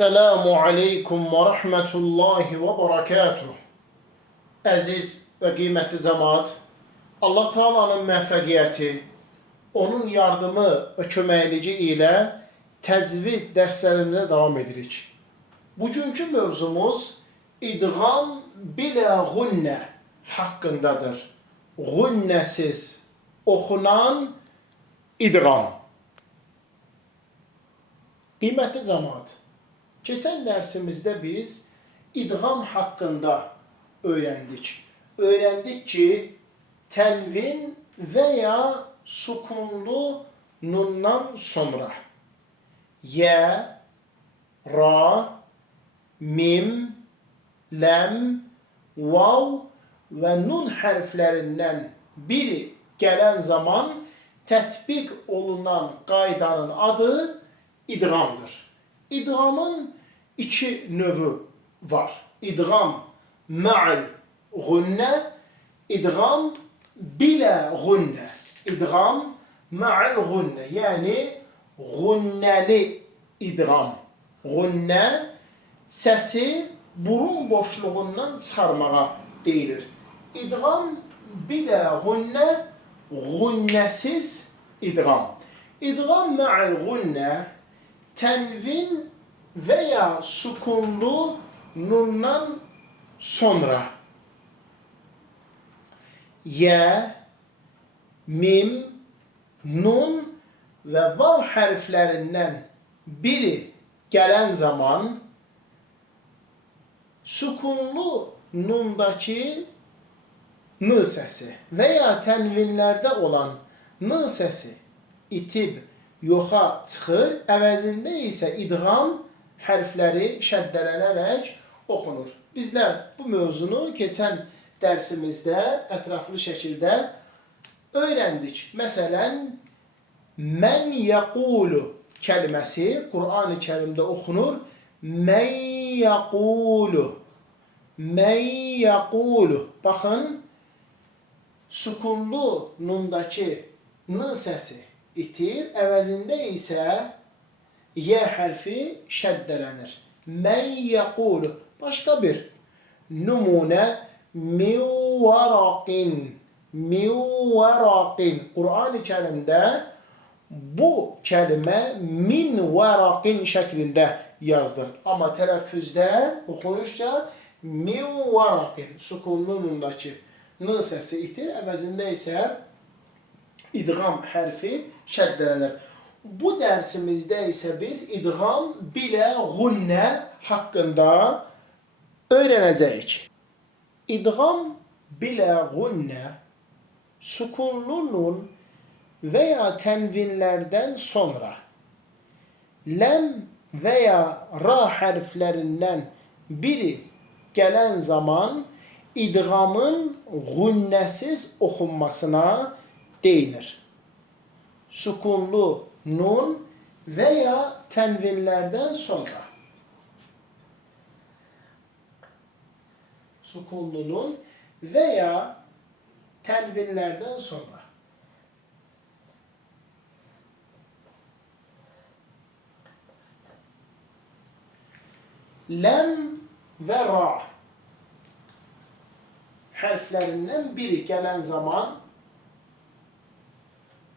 Esselamu aleykum ve rahmetullahi ve berekatuhu. Əziz və qiymətli cəmaat, Allah Taala'nın müvəffəqiyyəti, onun yardımı və köməkliyi ilə təcvid dərslərimizə davam edirik. Bugünkü mövzumuz idğam bilə gunnə haqqındadır. Gunnəsiz oxunan idğam. Qiymətli cəmaat, keçən dərsimizdə biz idğam haqqında öyrəndik. Öyrəndik ki, tənvin və ya sukunlu nundan sonra yə, ra, mim, ləm, vav və nun hərflərindən biri gələn zaman tətbiq olunan qaydanın adı idğamdır. İdğamın iki növü var. İdğam ma'al gunnə, idğam bilə gunnə. İdğam ma'al gunnə, yəni gunnəli idğam. Gunnə səsi burun boşluğundan çıxarmağa deyilir. İdğam bilə gunnə, gunnəsiz idğam. İdğam ma'al gunnə tənvin və ya sukunlu nundan sonra yə, mim, nun və vav hərflərindən biri gələn zaman sukunlu nundakı n səsi və ya tənvinlərdə olan n səsi itib yoxa çıxır, əvəzində isə idğam hərfləri şəddələnərək oxunur. Bizlər bu mövzunu keçən dərsimizdə ətraflı şəkildə öyrəndik. Məsələn, mən yəqulu kəlməsi Qur'an-ı Kərimdə oxunur. Mən yəqulu. Mən yəqulu. Baxın, sukunlu nundakı n səsi itir, əvəzində isə yə hərfi şəddələnir. Mən yəqulu. Başqa bir nümunə min vəraqin. Min vəraqin. Qur'an-ı Kərimdə bu kəlmə min vəraqin şəklində yazdır. Amma tələffüzdə, oxunuşca min vəraqin. Sukunlu nundakı n səsi itir, əvəzində isə idğam hərfi şəddələnir. Bu dərsimizdə isə biz idğam bilə gunnə haqqında öyrənəcəyik. İdğam bilə gunnə sukunlu nun və ya tənvinlərdən sonra ləm və ya ra hərflərindən biri gələn zaman idğamın gunnəsiz oxunmasına deyilir. Sukunlu nun və ya tənvinlərdən sonra. Sukunlu nun və ya tənvinlərdən sonra. Ləm və ra hərflərindən biri gələn zaman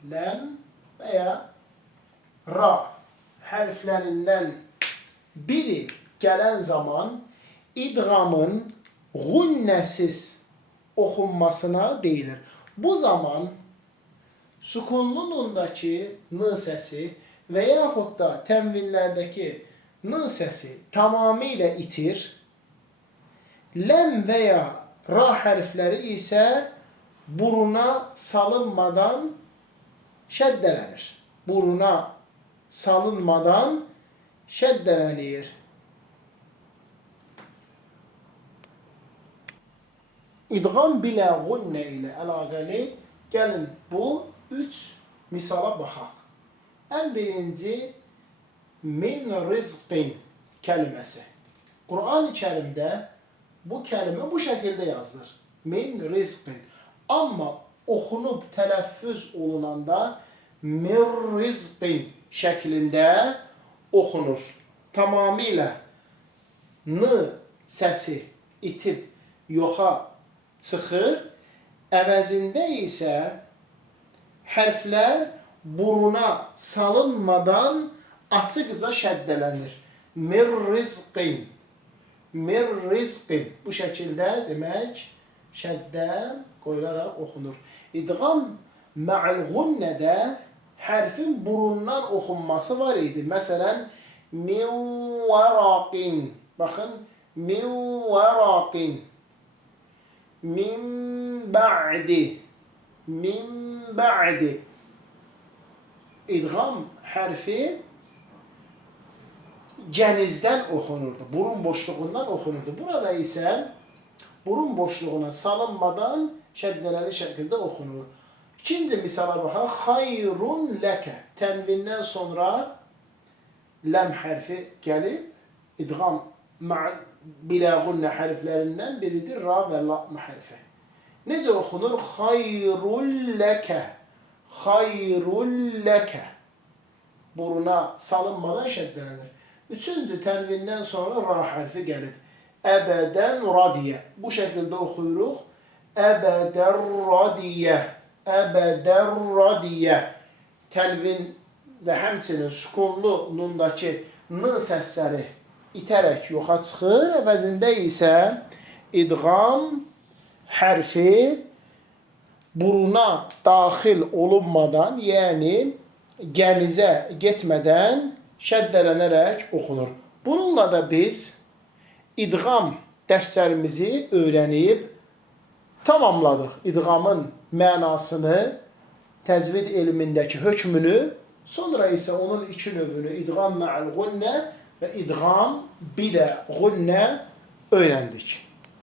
ləm və ya ra hərflərindən biri gələn zaman idğamın gunnəsiz oxunmasına deyilir. Bu zaman sukunlu nundakı n səsi və yaxud da tənvinlərdəki n səsi tamamilə itir. Ləm və ya ra hərfləri isə buruna salınmadan şəddələnir. Buruna salınmadan şəddələnir. İdğam bilə gunnə ilə əlaqəli gəlin bu üç misala baxaq. Ən birinci min rizqin kəlməsi. Qur'an-ı Kərimdə bu kəlmə bu şəkildə yazılır. Min rizqin. Amma oxunub tələffüz olunanda min rizqin şəklində oxunur. tamamilə n səsi itib yoxa çıxır. Əvəzində isə hərflər buruna salınmadan açıqca şəddələnir. Mir rizqin. Mir rizqin. Bu şəkildə demək şəddə qoyularaq oxunur. İdğam mə'al gunnədə hərfin burundan oxunması var idi. Məsələn, min vəraqin. Baxın, min vəraqin. Min ba'di. Min ba'di. İdğam hərfi cənizdən oxunurdu. Burun boşluğundan oxunurdu. Burada isə burun boşluğuna salınmadan şəddələli şəkildə oxunur. İkinci misala baxaq. Xayrun ləkə. Tənvindən sonra ləm hərfi gəlib. İdğam biləğunnə hərflərindən biridir. Ra və lam hərfi. Necə oxunur? Xayrun ləkə. Xayrun ləkə. Buruna salınmadan şəddələnir. Üçüncü tənvindən sonra ra hərfi gəlib. Əbədən radiyə. Bu şəkildə oxuyuruq. Əbədən radiyə. Əbədən radiyə. Tənvin və həmçinin sükunlu nundakı n səsləri itərək yoxa çıxır. Əvəzində isə idğam hərfi buruna daxil olunmadan, yəni gənizə getmədən şəddələnərək oxunur. Bununla da biz idğam dərslərimizi öyrənib tamamladıq. İdğamın mənasını, təzvid elmindəki hökmünü, sonra isə onun iki növünü idğam mə'al gunnə və idğam bilə gunnə öyrəndik.